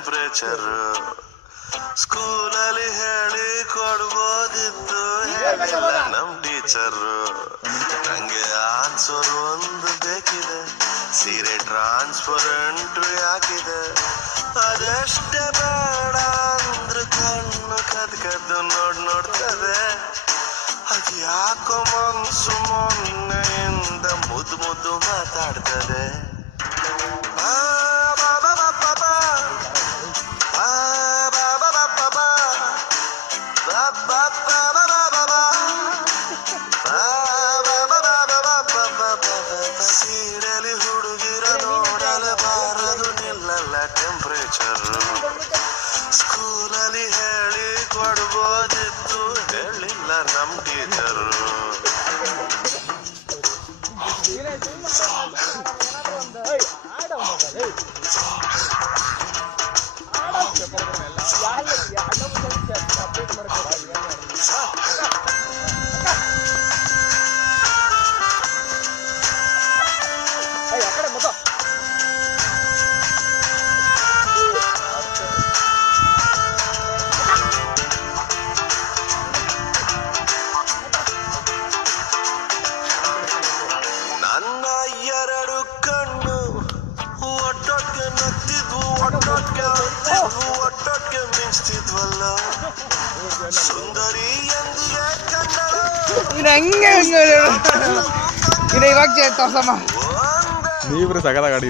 temperature ಸ್ಕೂಲಲ್ಲಿ ಹೇಳಿ ಕೊಡ್ಬೋದಿತ್ತು ಹೇಳಿಲ್ಲ ನಮ್ ಟೀಚರ್ ನಂಗೆ ಆನ್ಸರ್ ಒಂದು ಬೇಕಿದೆ ಸೀರೆ ಟ್ರಾನ್ಸ್ಪರೆಂಟ್ ಯಾಕಿದೆ ಅದಷ್ಟೇ ಬೇಡ ಅಂದ್ರೆ ಕಣ್ಣು ಕದ್ದು ನೋಡ್ತದೆ ಅದು ಯಾಕೋ ಮನ್ಸು ಮೊನ್ನೆಯಿಂದ ಮುದ್ದು ಮಾತಾಡ್ತದೆ ಸೀರೆಲಿ ಹುಡುಗಿರ ನೋಡಲಬಾರದು ನಿಲ್ಲಲ್ಲ ಟೆಂಪರೇಚರ್ ಸ್ಕೂಲಲ್ಲಿ ಹೇಳಿ ಕೊಡ್ಬೋದಿತ್ತು ಹೇಳಿಲ್ಲ ನಮ್ ಟೀಚರ್ ನನ್ನ ಎರಡು ಕಣ್ಣು ಒಟ್ಟೊಟ್ಟಿಗೆ ನಗ್ತಿದ್ವು ಒಟ್ಟೊಟ್ಟಿಗೆ ಮಿಂಚ್ತಿದ್ವಲ್ಲ ಸುಂದರಿ ಎಂದಿಗೆ ಹೆಂಗೆ ಇವಾಗ ತೋರ್ಸಮ್ಮ ಒಂದೇ ನೀವ್ರೆ ಸಗದ ಗಾಡಿ